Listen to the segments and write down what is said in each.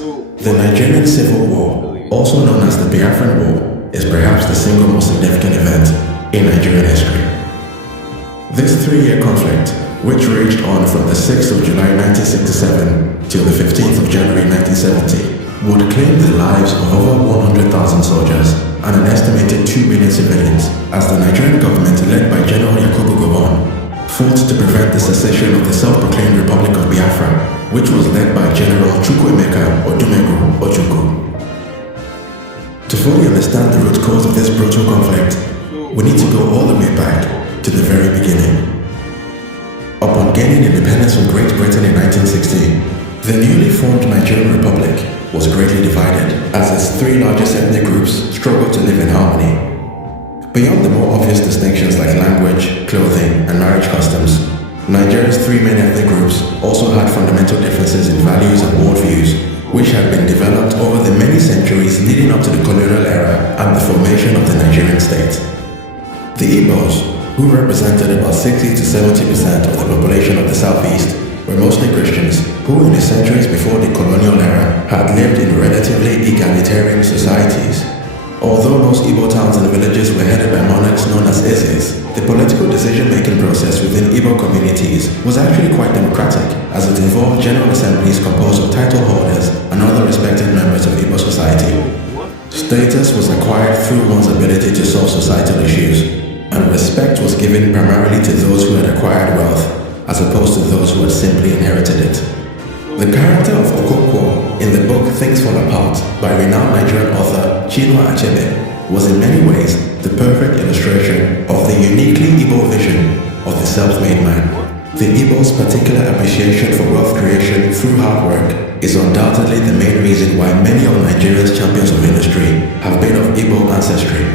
The Nigerian Civil War, also known as the Biafran War, is perhaps the single most significant event in Nigerian history. This 3-year conflict, which raged on from the 6th of July 1967 till the 15th of January 1970, would claim the lives of over 100,000 soldiers and an estimated 2 million civilians, as the Nigerian government, led by General Yakubu Gowon, fought to prevent the secession of the self-proclaimed Republic of Biafra, which was led by General Chukwuemeka Odumegwu Ojukwu. To fully understand the root cause of this brutal conflict, we need to go all the way back to the very beginning. Upon gaining independence from Great Britain in 1960, the newly formed Nigerian Republic was greatly divided as its 3 largest ethnic groups struggled to live in harmony. Beyond the more obvious distinctions like language, clothing, and marriage customs, Nigeria's 3 main ethnic groups also had fundamental differences in values and worldviews, which had been developed over the many centuries leading up to the colonial era and the formation of the Nigerian state. The Igbos, who represented about 60 to 70% of the population of the southeast, were mostly Christians who in the centuries before the colonial era had lived in relatively egalitarian societies. Although most Igbo towns and villages were headed by monarchs known as Ezes, the political decision-making process within Igbo communities was actually quite democratic, as it involved general assemblies composed of title holders and other respected members of Igbo society. Status was acquired through one's ability to solve societal issues, and respect was given primarily to those who had acquired wealth, as opposed to those who had simply inherited it. The character of Okonkwo in the book Things Fall Apart by renowned Nigerian author Chinua Achebe was in many ways the perfect illustration of the uniquely Igbo vision of the self-made man. The Igbo's particular appreciation for wealth creation through hard work is undoubtedly the main reason why many of Nigeria's champions of industry have been of Igbo ancestry.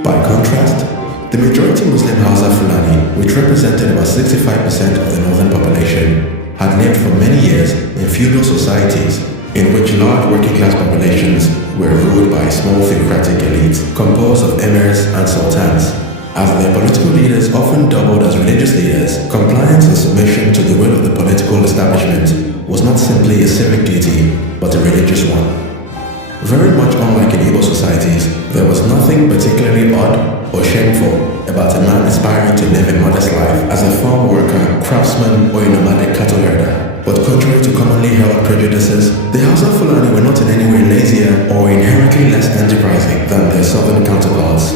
By contrast, the majority Muslim Hausa Fulani, which represented about 65% of the northern population, had lived for many years in feudal societies in which large working-class populations were ruled by small theocratic elites composed of emirs and sultans. As their political leaders often doubled as religious leaders, compliance and submission to the will of the political establishment was not simply a civic duty, but a religious one. Very much unlike in Igbo societies, there was nothing particularly odd or shameful about a man aspiring to live a modest life as a farm worker, craftsman, or a nomadic cattle herder. But contrary to commonly held prejudices, the Hausa Fulani were not in any way lazier or inherently less enterprising than their southern counterparts.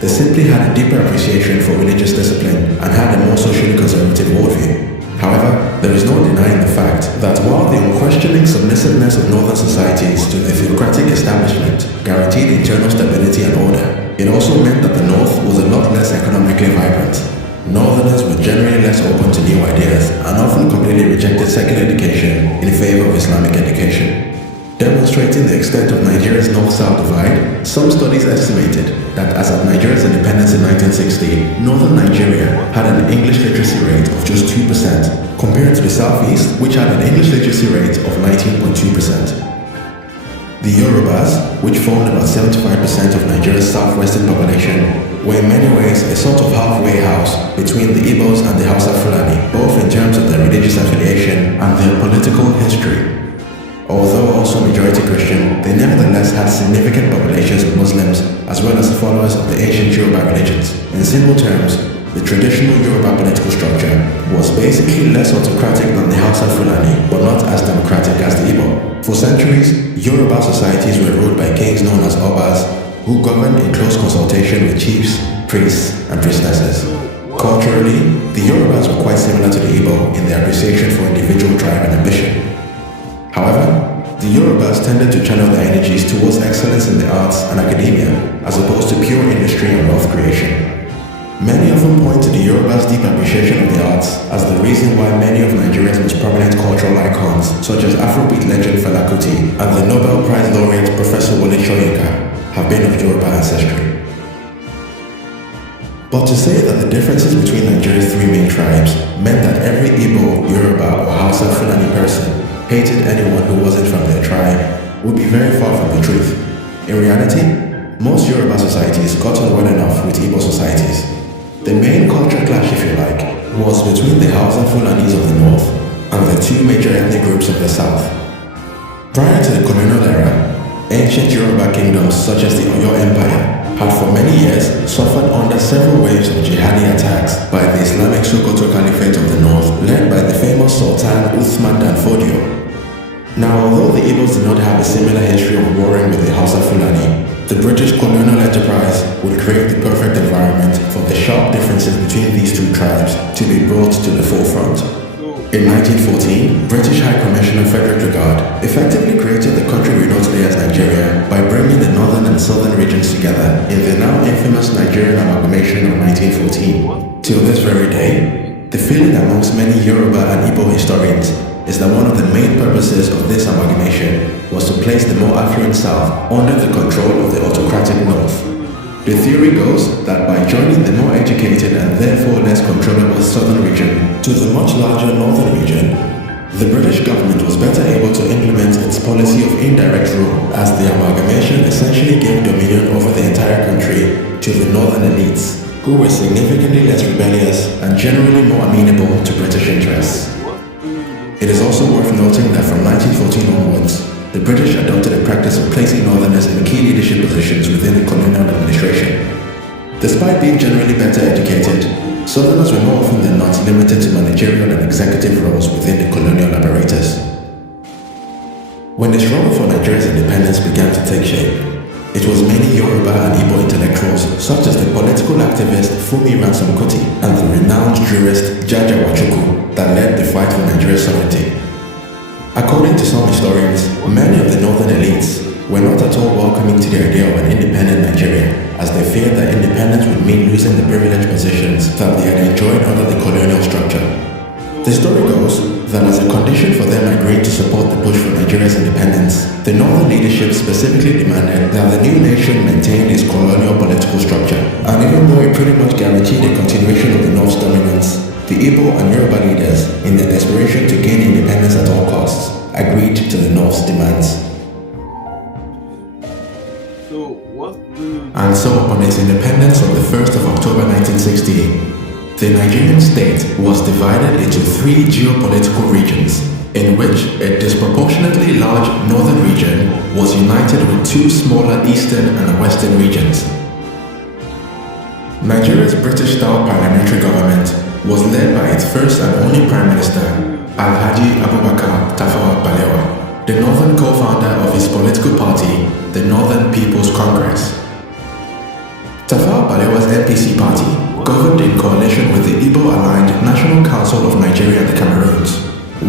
They simply had a deeper appreciation for religious discipline and had a more socially conservative worldview. However, there is no denying the fact that while the unquestioning submissiveness of northern societies to the theocratic establishment guaranteed internal stability and order, it also meant that the North was a lot less economically vibrant. Northerners were generally less open to new ideas and often completely rejected secular education in favor of Islamic education. Demonstrating the extent of Nigeria's North-South divide, some studies estimated that as at Nigeria's independence in 1960, northern Nigeria had an English literacy rate of just 2%, compared to the Southeast, which had an English literacy rate of 19.2%. The Yorubas, which formed about 75% of Nigeria's southwestern population, were in many ways a sort of halfway house between the Igbos and the Hausa Fulani, both in terms of their religious affiliation and their political history. Although also majority Christian, they nevertheless had significant populations of Muslims as well as followers of the ancient Yoruba religions. In simple terms, the traditional Yoruba political structure was basically less autocratic than the Hausa Fulani, but not as democratic as the Igbo. For centuries, Yoruba societies were ruled by kings known as Obas, who governed in close consultation with chiefs, priests, and priestesses. Culturally, the Yorubas were quite similar to the Igbo in their appreciation for individual drive and ambition. However, the Yorubas tended to channel their energies towards excellence in the arts and academia, as opposed to pure industry and wealth creation. Many of them point to the Yorubas' deep appreciation of the arts as the reason why many of Nigeria's most prominent cultural icons, such as Afrobeat legend Fela Kuti and the Nobel Prize laureate Professor Wole Soyinka, have been of Yoruba ancestry. But to say that the differences between Nigeria's 3 main tribes meant that every Igbo, Yoruba, or Hausa Fulani person hated anyone who wasn't from their tribe would be very far from the truth. In reality, most Yoruba societies got on well enough with Igbo societies. The main culture clash, if you like, was between the Hausa Fulanis of the north and the 2 major ethnic groups of the south. Prior to the colonial era, ancient Yoruba kingdoms such as the Oyo Empire had for many years suffered under several waves of jihadi attacks by the Islamic Sokoto Caliphate of the north, led by the famous Sultan Uthman Dan Fodio. Now, although the Igbos did not have a similar history of warring with the Hausa Fulani, the British colonial enterprise would create the perfect environment for the sharp differences between these two tribes to be brought to the forefront. In 1914, British High Commissioner Frederick Lagarde effectively created the country we know today as Nigeria by bringing the northern and southern regions together in the now infamous Nigerian Amalgamation of 1914. Till this very day, the feeling amongst many Yoruba and Igbo historians is that one of the main purposes of this amalgamation was to place the more affluent South under the control of the autocratic North. The theory goes that by joining the more educated and therefore less controllable southern region to the much larger northern region, the British government was better able to implement its policy of indirect rule, as the amalgamation essentially gave dominion over the entire country to the northern elites, who were significantly less rebellious and generally more amenable to British interests. It is also worth noting that from 1914 onwards, the British adopted a practice of placing northerners in key leadership positions within the colonial administration. Despite being generally better educated, southerners were more often than not limited to managerial and executive roles within the colonial apparatus. When the struggle for Nigeria's independence began to take shape, it was many Yoruba and Igbo intellectuals such as the political activist Fumi Ransom Kuti and the renowned jurist Jaja Wachuku that led the fight for Nigeria's sovereignty. According to some historians, many of the northern elites were not at all welcoming to the idea of an independent Nigeria, as they feared that independence would mean losing the privileged positions that they had enjoyed under the colonial structure. The story goes that as a condition for them agreeing to support the push for Nigeria's independence, the northern leadership specifically demanded that the new nation maintain its colonial political structure. And even though it pretty much guaranteed a continuation of the North's dominance, the Igbo and Yoruba leaders, in their desperation to gain independence at all costs, agreed to the North's demands. And so, upon its independence on the 1st of October 1960, the Nigerian state was divided into three geopolitical regions, in which a disproportionately large northern region was united with two smaller eastern and western regions. Nigeria's British-style parliamentary government was led by its first and only Prime Minister, Alhaji Abubakar Tafawa Balewa, the northern co-founder of his political party, the Northern People's Congress. Tafawa Balewa's NPC party governed in coalition with the Igbo-aligned National Council of Nigeria and the Cameroons,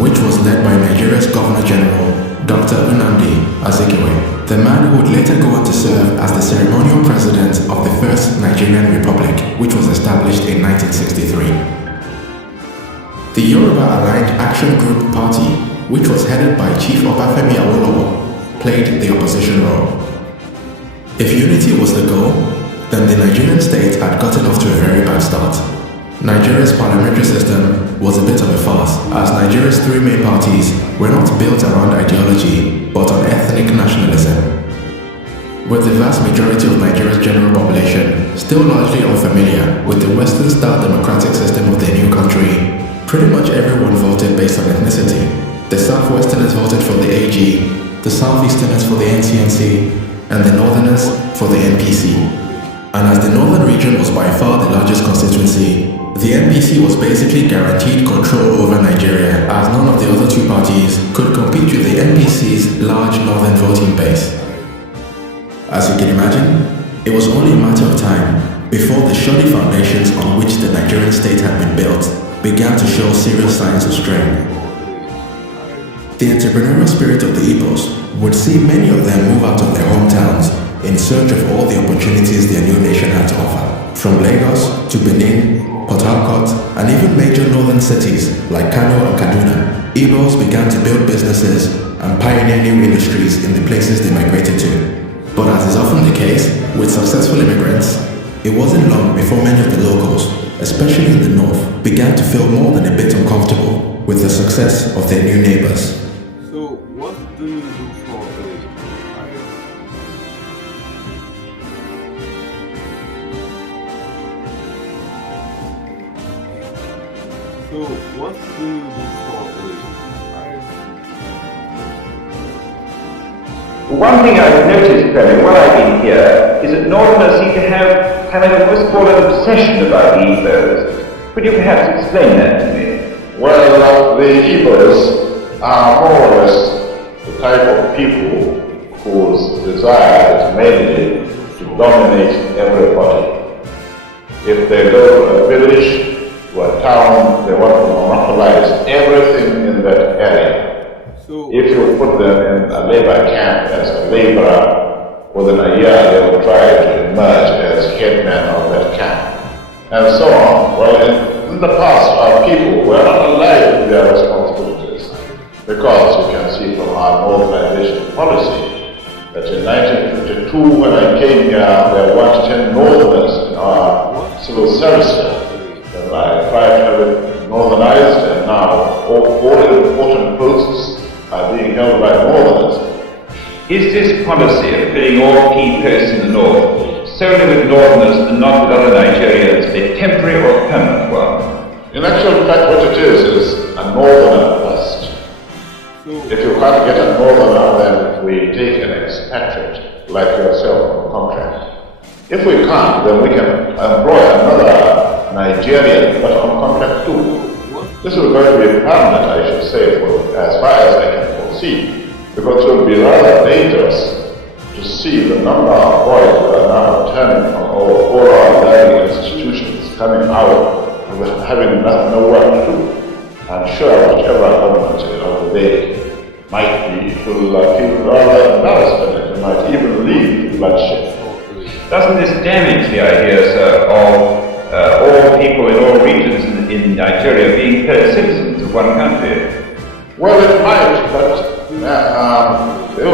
which was led by Nigeria's Governor-General, Dr. Nnamdi Azikiwe, the man who would later go on to serve as the ceremonial president of the First Nigerian Republic, which was established in 1963. The Yoruba-aligned Action Group Party, which was headed by Chief Obafemi Awolowo, played the opposition role. If unity was the goal, then the Nigerian state had gotten off to a very bad start. Nigeria's parliamentary system was a bit of a farce, as Nigeria's three main parties were not built around ideology, but on ethnic nationalism. With the vast majority of Nigeria's general population still largely unfamiliar with the Western-style democratic system of their new country, pretty much everyone voted based on ethnicity. The Southwesterners voted for the AG, the Southeasterners for the NCNC, and the Northerners for the NPC. And as the Northern region was by far the largest constituency, the NPC was basically guaranteed control over Nigeria, as none of the other two parties could compete with the NPC's large northern voting base. As you can imagine, it was only a matter of time before the shoddy foundations on which the Nigerian state had been built began to show serious signs of strain. The entrepreneurial spirit of the Igbos would see many of them move out of their hometowns in search of all the opportunities their new nation had to offer. From Lagos to Benin, Port Harcourt, and even major northern cities like Kano and Kaduna, Igbos began to build businesses and pioneer new industries in the places they migrated to. But as is often the case with successful immigrants, it wasn't long before many of the locals, especially in the north, began to feel more than a bit uncomfortable with the success of their new neighbors. So what do you do for a living? So what do you do for a living? One thing I've noticed, Premier, while I've been here, is that Northerners seem to have kind of what's called an obsession about the Igbos. Could you perhaps explain that to me? Well, the Igbos are more or less the type of people whose desire is mainly to dominate everybody. If they go to a village, to a town, they want to monopolize everything in that area. So, If you put them in a labor camp as a laborer, within a year they will try to emerge as headman of that camp, and so on. Well, in the past, our people were not alive to their responsibilities, because you can see from our northernization policy that in 1952, when I came here, there weren't 10 northerners in our civil service. Then I tried to have it northernized, and now all important posts are being held by northerners. Is this policy of filling all key posts in the north solely with northerners and not with other Nigerians a temporary or permanent one? In actual fact, what it is a northerner first. so, If you can't get a northerner, then we take an expatriate like yourself on contract. If we can't, then we can employ another Nigerian, but on contract too. This is going to be permanent, I should say, for as far as I can foresee, because it will be rather dangerous to see the number of boys who are now returning from all our learning institutions coming out with having no work to do. I'm sure whichever government of the day might be, it will feel rather embarrassed, and it might even lead to bloodshed. Doesn't this damage the idea, sir, of all people in all regions in Nigeria being citizens of one country? Well, it might, but the